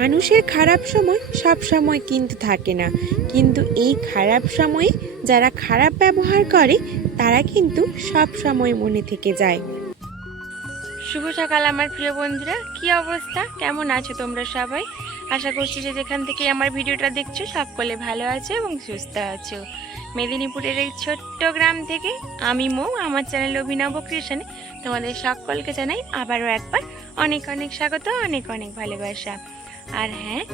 মানুষের খারাপ সময় সব সময় কিন্তু থাকে না, কিন্তু এই খারাপ সময়ে যারা খারাপ ব্যবহার করে তারা কিন্তু সব সময় মনে থেকে যায়। শুভ সকাল আমার প্রিয় বন্ধুরা, কি অবস্থা, কেমন আছো তোমরা সবাই? আশা করছি যে যেখান থেকে আমার ভিডিওটা দেখছো সকলে ভালো আছো এবং সুস্থ আছো। মেদিনীপুরের এই ছোট্ট গ্রাম থেকে আমি মৌ, আমার চ্যানেল অভিনব ক্রিয়েশনে তোমাদের সকলকে জানাই আবারও একবার অনেক অনেক স্বাগত, অনেক অনেক ভালোবাসা। আর হ্যাঁ,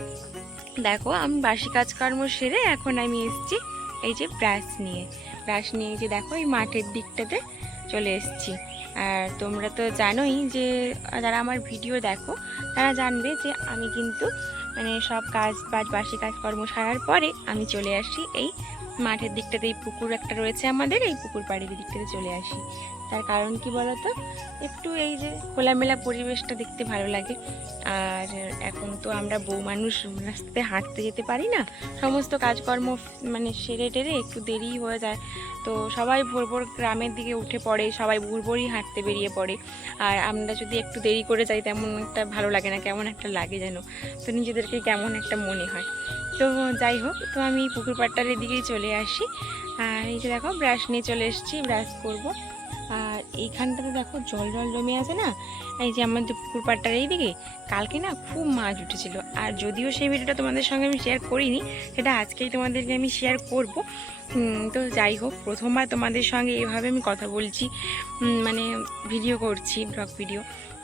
দেখো আমি বাসি কাজকর্ম সেরে এখন আমি এসেছি এই যে ব্রাশ নিয়ে যে দেখো এই মাঠের দিকটাতে চলে এসেছি। আর তোমরা তো জানোই যে যারা আমার ভিডিও দেখো তারা জানবে যে আমি কিন্তু মানে সব বাসি কাজকর্ম সারার পরে আমি চলে আসি এই মাঠের দিকটাতে। এই পুকুর একটা রয়েছে আমাদের, এই পুকুর পাড়ের দিকটাতে চলে আসি। তার কারণ কি বলতো, একটু এই যে খোলামেলা পরিবেশটা দেখতে ভালো লাগে। আর এখন তো আমরা বউ মানুষ রাস্তাতে হাঁটতে যেতে পারি না, সমস্ত কাজকর্ম মানে সেরে টেরে একটু দেরি হয়ে যায়। তো সবাই ভোর ভোর গ্রামের দিকে উঠে পড়ে, সবাই ভোর ভোরই হাঁটতে বেরিয়ে পড়ে। আর আমরা যদি একটু দেরি করে যাই তেমন একটা ভালো লাগে না, কেমন একটা লাগে যেন, তো নিজেদেরকে কেমন একটা মনে হয়। তো যাই হোক, তো আমি পুকুর পাড়টার এদিকেই চলে আসি। আর এই যে দেখো ব্রাশ নিয়ে চলে এসেছি, ব্রাশ করব। আর এইখানটাতে দেখো জল জমে আছে না, এই যে আমাদের পুকুর পাড়টার এইদিকে কালকে না খুব মাছ উঠেছিল। আর যদিও সেই ভিডিওটা তোমাদের সঙ্গে আমি শেয়ার করিনি, সেটা আজকেই তোমাদেরকে আমি শেয়ার করব। তো যাই হোক, প্রথমবার তোমাদের সঙ্গে এইভাবে আমি কথা বলছি, মানে ভিডিও করছি, ব্লগ ভিডিও।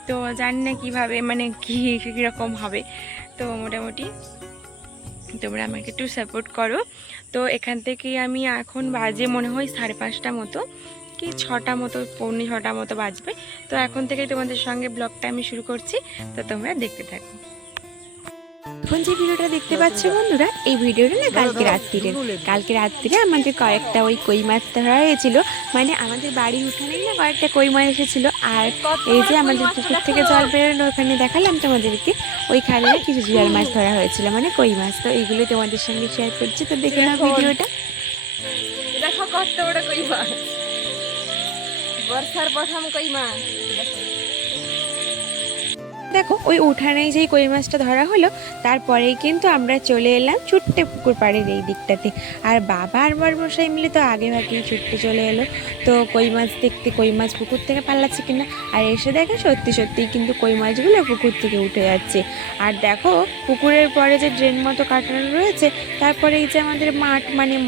তো জানি না কীভাবে মানে কীরকম হবে। তো মোটামুটি তোমরা আমাকে একটু সাপোর্ট করো। তো এখান থেকে আমি এখন বাজে মনে হয় 5:30 মতো কি 6টা মতো, 6:45 মতো বাজবে। তো এখন থেকে তোমাদের সঙ্গে ব্লগটা আমি শুরু করছি, তো তোমরা দেখতে থাকো। এখন যে ভিডিওটা দেখতে পাচ্ছ বন্ধুরা, এই ভিডিওটা না কালকে রাত্রিরে আমাদের কয়েকটা ওই কই মাছ ধরা হয়েছিল। মানে আমাদের বাড়ির উঠানেই না কয়েকটা কই মাছ এসেছিল। আর এই যে আমাদের পুকুর থেকে জল বেরোলো, ওখানে দেখালাম তোমাদেরকে, ওইখানে কিছু জিয়াল মাছ ধরা হয়েছিল, মানে কই মাছ। তো এইগুলো তোমাদের সঙ্গে শেয়ার করছি, তো দেখে নাও ভিডিওটা। দেখো কত বড় কই মাছ, বর্ষার প্রথম কই মাছ। দেখো ওই উঠানেই যেই কই মাছটা ধরা হলো, তারপরেই কিন্তু আমরা চলে এলাম ছুট্টে পুকুর পাড়ের এই দিকটাতে। আর বাবা আর বড়মশাই মিলে তো আগে ভাগেই ছুটতে চলে এলো তো কই মাছ দেখতে, কই মাছ পুকুর থেকে পালাচ্ছে কিনা। আর এসে দেখে সত্যিই কিন্তু কই মাছগুলো পুকুর থেকে উঠে যাচ্ছে। আর দেখো পুকুরের পরে যে ড্রেন মতো কাটানো রয়েছে, তারপরে এই যে আমাদের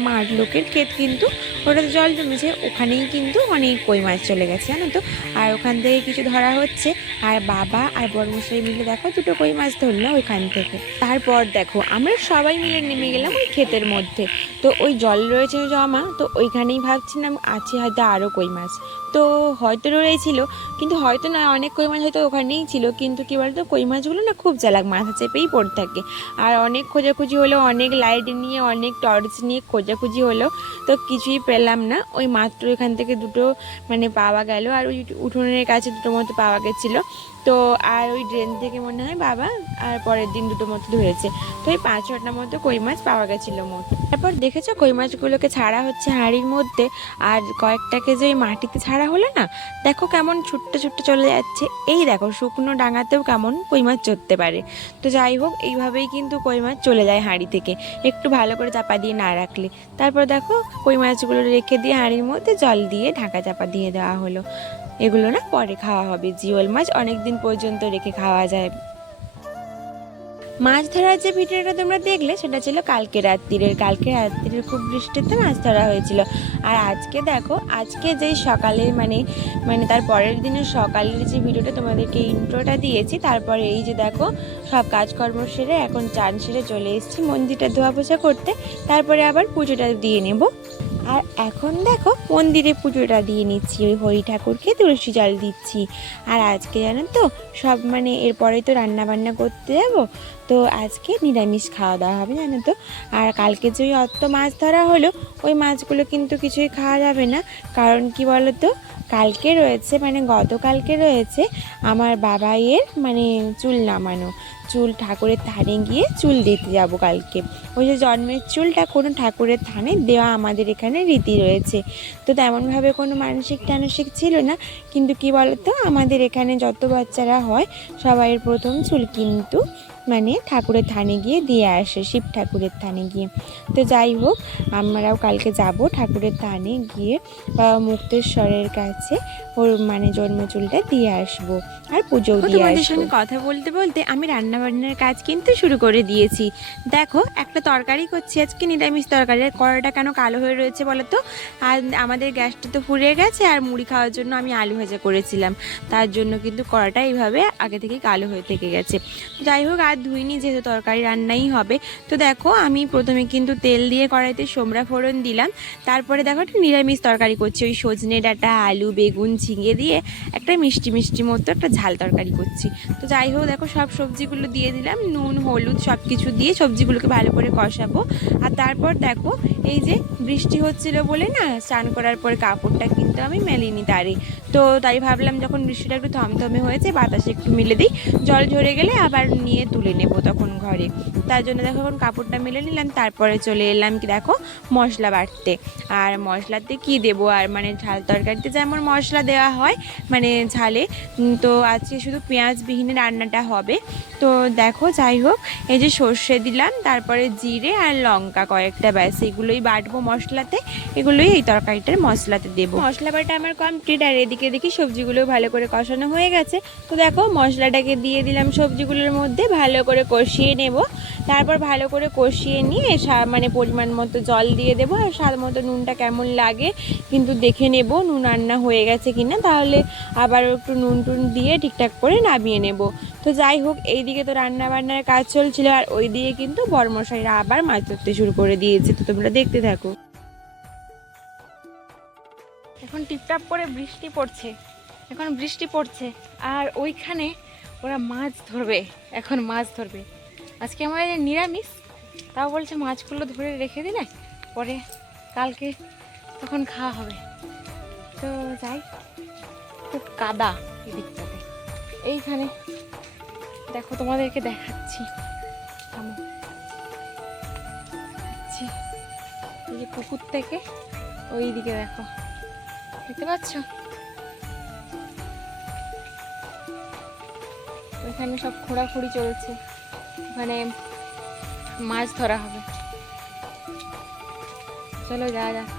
মাঠ লোকের ক্ষেত, কিন্তু ওটাতে জল জমেছে, ওখানেই কিন্তু অনেক কই মাছ চলে গেছে জানো তো। আর ওখান থেকে কিছু ধরা হচ্ছে। আর বাবা আর বড়মশাই মিলে দেখো 2টো কই মাছ ধরলো ওইখান থেকে। তারপর দেখো আমরা সবাই মিলে নেমে গেলাম ওই ক্ষেতের মধ্যে। তো ওই জল রয়েছে জমা, তো ওইখানেই ভাবছিলাম আছে হয়তো আরও কই মাছ। তো হয়তো রয়েছিল, কিন্তু হয়তো নয়, অনেক কই মাছ হয়তো ওখানেই ছিল। কিন্তু কী বলতো, কই মাছগুলো না খুব চালাক, মাথা চেপেই পড়ে থাকে। আর অনেক খোঁজাখুঁজি হলো, অনেক লাইট নিয়ে, অনেক টর্চ নিয়ে খোঁজাখুঁজি হলো, তো কিছুই পেলাম না। ওই মাত্র এখান থেকে 2টো মানে পাওয়া গেল, আর ওই উঠোনের কাছে 2টো মতো পাওয়া গেছিলো। তো আর ওই ড্রেন থেকে মনে হয় বাবা আর পরের দিন 2টো মতো ধরেছে। তো এই 5-6টা মতো কই মাছ পাওয়া গেছিলো মোট। তারপর দেখেছো কই মাছগুলোকে ছাড়া হচ্ছে হাঁড়ির মধ্যে, আর কয়েকটাকে যে ওই মাটিতে ছাড়া হলো না, দেখো কেমন ছুট্টে চলে যাচ্ছে। এই দেখো শুকনো ডাঙাতেও কেমন কই মাছ চড়তে পারে। তো যাই হোক, এইভাবেই কিন্তু কই মাছ চলে যায় হাঁড়ি থেকে, একটু ভালো করে চাপা দিয়ে না রাখলে। তারপর দেখো কই মাছগুলো রেখে দিয়ে হাঁড়ির মধ্যে জল দিয়ে ঢাকা চাপা দিয়ে দেওয়া হলো। এগুলো না পরে খাওয়া হবে, জিওল মাছ অনেক দিন পর্যন্ত রেখে খাওয়া যায়। মাছ ধরার যে ভিডিওটা তোমরা দেখলে, সেটা ছিল কালকে রাত্রিরের খুব বৃষ্টিতে মাছ ধরা হয়েছিল। আর আজকে দেখো, আজকে যেই সকালে মানে তার পরের দিনের সকালের যে ভিডিওটা তোমাদেরকে ইন্ট্রোটা দিয়েছি, তারপরে এই যে দেখো সব কাজকর্ম সেরে এখন চান সেরে চলে এসেছি মন্দিরটা ধোয়া পোছা করতে, তারপরে আবার পুজোটা দিয়ে নেব। আর এখন দেখো মন্দিরে পুজোটা দিয়ে নিচ্ছি, ওই হরি ঠাকুরকে তুলসী জল দিচ্ছি। আর আজকে জানো তো সব এরপরেই তো রান্না বান্না করতে যাবো, তো আজকে নিরামিষ খাওয়া দাওয়া হবে জানো তো। আর কালকে যে ওই অত মাছ ধরা হলো, ওই মাছগুলো কিন্তু কিছুই খাওয়া যাবে না। কারণ কি বলো তো, কালকে রয়েছে গতকালকে রয়েছে আমার বাবাইয়ের চুল নামানো, চুল ঠাকুরের থানে গিয়ে চুল দিতে যাব কালকে। ওই যে জন্মের চুলটা কোনো ঠাকুরের থানে দেওয়া আমাদের এখানে রীতি রয়েছে। তো তেমনভাবে কোনো মানসিক টানসিক ছিল না, কিন্তু কি বলতো, আমাদের এখানে যত বাচ্চারা হয় সবাইয়ের প্রথম চুল কিন্তু মানে ঠাকুরের থানে গিয়ে দিয়ে আসে, শিব ঠাকুরের থানে গিয়ে। তো যাই হোক, আমরাও কালকে যাব ঠাকুরের থানে গিয়ে মুক্তেশ্বরের কাছে ওর মানে জন্মচুলটা দিয়ে আসবো আর পুজো দিয়ে তোমাদের আসবো। সঙ্গে কথা বলতে বলতে আমি রান্নাবান্নার কাজ কিন্তু শুরু করে দিয়েছি। দেখো একটা তরকারি করছি আজকে, নিরামিষ তরকারি। আর কড়াটা কেন কালো হয়ে রয়েছে বলো তো? আর আমাদের গ্যাসটা তো ফুরিয়ে গেছে, আর মুড়ি খাওয়ার জন্য আমি আলু ভাজা করেছিলাম, তার জন্য কিন্তু কড়াটা এইভাবে আগে থেকে কালো হয়ে থেকে গেছে। যাই হোক, আর ধুইনি, যেহেতু তরকারি রান্নাই হবে। তো দেখো আমি প্রথমে কিন্তু তেল দিয়ে কড়াইতে সোমরা ফোড়ন দিলাম, তারপরে দেখো একটা নিরামিষ তরকারি করছি, ওই সজনে ডাঁটা আলু বেগুন ঝিঙে দিয়ে একটা মিষ্টি মিষ্টি মতো একটা ঝাল তরকারি করছি। তো যাই হোক, দেখো সব সবজিগুলো দিয়ে দিলাম, নুন হলুদ সব কিছু দিয়ে সবজিগুলোকে ভালো করে কষাবো। আর তারপর দেখো, এই যে বৃষ্টি হচ্ছিল বলে না, স্নান করার পরে কাপড়টা কিন্তু আমি মেলিনি তারে। তো তাই ভাবলাম যখন বৃষ্টিটা একটু থমথমে হয়েছে, বাতাসে একটু মিলে দিই, জল ঝরে গেলে আবার নিয়ে তুলে নেব তখন ঘরে। তার জন্য দেখো এখন কাপড়টা মেলে নিলাম, তারপরে চলে এলাম কি দেখো মশলা বাটতে। আর মশলাতে কি দেবো, আর মানে ঝাল তরকারিতে যেমন মশলা দেওয়া হয় মানে ঝালে, তো আজকে শুধু পেঁয়াজবিহীন রান্নাটা হবে। তো দেখো যাই হোক, এই যে সর্ষে দিলাম, তারপরে জিরে আর লঙ্কা কয়েকটা, ব্যাস এগুলোই বাটবো মশলাতে, এগুলোই এই তরকারিটার মশলাতে দেবো। মশলা বাটা আমার কমপ্লিট, আর এদিকে দেখি সবজিগুলো ভালো করে কষানো হয়ে গেছে। তো দেখো মশলাটাকে দিয়ে দিলাম সবজিগুলোর মধ্যে, ভালো করে কষিয়ে নেব। তারপর ভালো করে কষিয়ে নিয়ে মানে পরিমাণ মতো জল দিয়ে দেবো, আর স্বাদ মতো নুনটা কেমন লাগে কিন্তু দেখে নেব, নুন রান্না হয়ে গেছে কিনা, তাহলে আবার একটু নুন টুন দিয়ে ঠিকঠাক করে নামিয়ে নেব। তো যাই হোক, এইদিকে তো রান্না বান্নার কাজ চলছিল, আর ওই দিকে কিন্তু বড়মশাইরা আবার মাছ ধরতে শুরু করে দিয়েছে। তো তোমরা দেখতে থাকো। এখন টিপটাপ করে বৃষ্টি পড়ছে, এখন বৃষ্টি পড়ছে, আর ওইখানে ওরা মাছ ধরবে, এখন মাছ ধরবে। আজকে আমাদের নিরামিষ, তাও বলছে মাছগুলো ধরে রেখে দিলে পরে কালকে তখন খাওয়া হবে। তো যাই, খুব কাদা এই দিকটাতে, এইখানে দেখো তোমাদেরকে দেখাচ্ছি, এই যে পুকুর থেকে ওই দিকে দেখো, দেখতে পাচ্ছ ওইখানে সব খোঁড়াখুড়ি চলছে, ওখানে মাছ ধরা হবে। চলো যাওয়া যাক।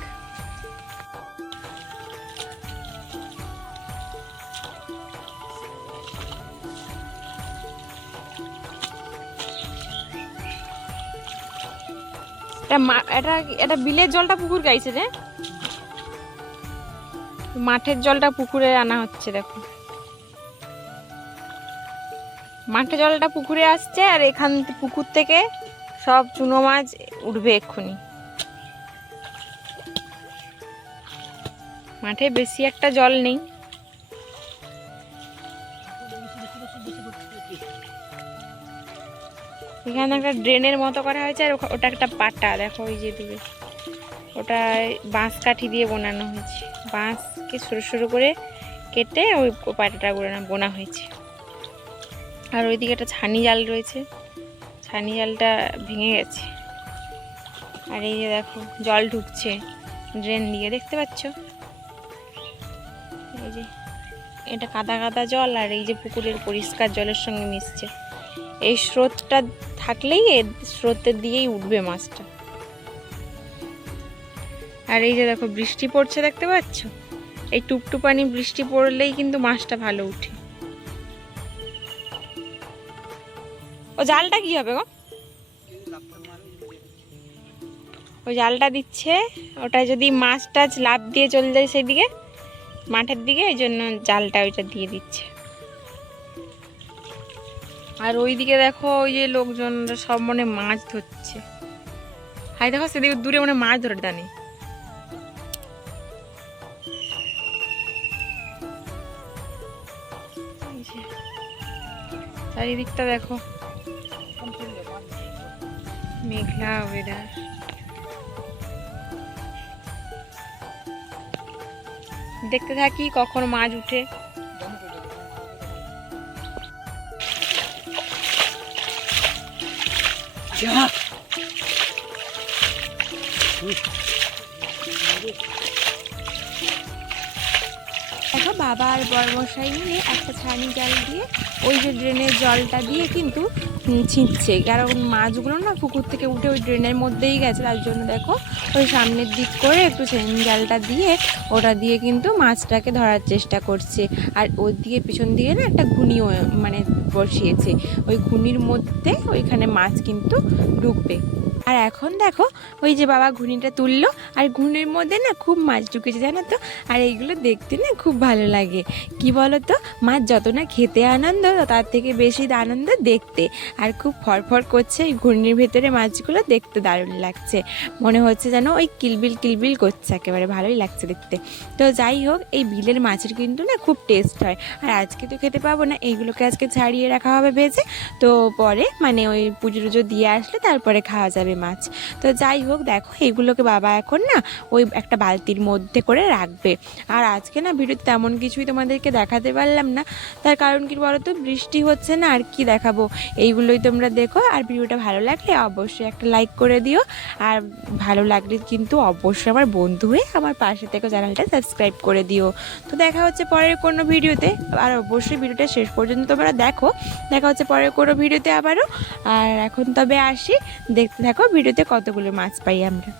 এটা বিলের জলটা পুকুর গাইছে রে, মাঠের জলটা পুকুরে আনা হচ্ছে। দেখো মাঠের জলটা পুকুরে আসছে, আর এখান পুকুর থেকে সব চুনো মাছ উঠবে এক্ষুনি। মাঠে বেশি একটা জল নেই, এখানে একটা ড্রেনের মতো করা হয়েছে, আর ওটা একটা পাটা দেখো ওই যে দূরে, ওটা বাঁশ কাঠি দিয়ে বোনানো হয়েছে, বাঁশকে সরু সরু করে কেটে ওই পাটাটা বোনা হয়েছে। আর ওইদিকে একটা ছানি জাল রয়েছে, ছানি জালটা ভেঙে গেছে। আর এই যে দেখো জল ঢুকছে ড্রেন দিয়ে, দেখতে পাচ্ছ? এই যে এটা কাদা কাদা জল, আর এই যে পুকুরের পরিষ্কার জলের সঙ্গে মিশছে। এই স্রোতটা থাকলেই এর স্রোতের দিয়েই উঠবে মাছটা। আর এই যে দেখো বৃষ্টি পড়ছে, দেখতে পাচ্ছ? এই টুপটুপানি বৃষ্টি পড়লেই কিন্তু মাছটা ভালো উঠে। ও জালটা কি হবে গো? ওই জালটা দিচ্ছে, ওটা যদি মাছ টাছ লাফ দিয়ে চলে যায় সেদিকে মাঠের দিকে, এই জন্য জালটা ওইটা দিয়ে দিচ্ছে। আর ওইদিকে দেখো ওই যে লোকজন সব মনে মাছ ধরছে, হাই দেখো সেদিকে দূরে মনে মাছ ধরে দানে। চারিদিকটা দেখো মেঘলা ওয়েদার। দেখতে থাকি কখন মাছ উঠে। দেখো বাবা আর বড়মশাই মিলে একটা ছানি জাল দিয়ে ওই যে ড্রেনের জলটা দিয়ে কিন্তু ছিঁচছে, কারণ মাছগুলো না পুকুর থেকে উঠে ওই ড্রেনের মধ্যেই গেছে, তার জন্য দেখো ওই সামনের দিক করে একটু ছানি জালটা দিয়ে ওটা দিয়ে কিন্তু মাছটাকে ধরার চেষ্টা করছে। আর ওর দিকে পিছন দিকে না একটা ঘুনিও মানে বসিয়েছে, ওই ঘুনির মধ্যে ওইখানে মাছ কিন্তু ঢুকবে। আর এখন দেখো ওই যে বাবা ঘুনিটা তুললো, আর ঘুনির মধ্যে না খুব মাছ ঢুকেছে জানো তো। আর এইগুলো দেখতে না খুব ভালো লাগে, কি বলো তো, মাছ যত না খেতে আনন্দ তার থেকে বেশি আনন্দ দেখতে। আর খুব ফরফর করছে এই ঘুনির ভেতরে মাছগুলো, দেখতে দারুণ লাগছে, মনে হচ্ছে যেন ওই কিলবিল কিলবিল করছে, একেবারে ভালোই লাগছে দেখতে। তো যাই হোক, এই বিলের মাছের কিন্তু না খুব টেস্ট হয়। আর আজকে তো খেতে পাবো না, এইগুলোকে আজকে ছাড়িয়ে রাখা হবে ভেজে, তো পরে মানে ওই পুজো টুজো দিয়ে আসলে তারপরে খাওয়া যাবে মাছ। তো যাই হোক দেখো, এইগুলোকে বাবা এখন না ওই একটা বালতির মধ্যে করে রাখবে। আর আজকে না ভিডিওতে তেমন কিছুই তোমাদেরকে দেখাতে পারলাম না, তার কারণ কি বলো তো, বৃষ্টি হচ্ছে না, আর কি দেখাবো, এইগুলোই তোমরা দেখো। আর ভিডিওটা ভালো লাগলে অবশ্যই একটা লাইক করে দিও, আর ভালো লাগলে কিন্তু অবশ্যই আমার বন্ধু হয়ে আমার পাশে থেকে চ্যানেলটা সাবস্ক্রাইব করে দিও। তো দেখা হচ্ছে পরের কোনো ভিডিওতে, আর অবশ্যই ভিডিওটা শেষ পর্যন্ত তোমরা দেখো। দেখা হচ্ছে পরের কোনো ভিডিওতে আবারও। আর এখন তবে আসি, দেখতে থাকো ভিডিওতে কতগুলো মাছ পাই আমরা।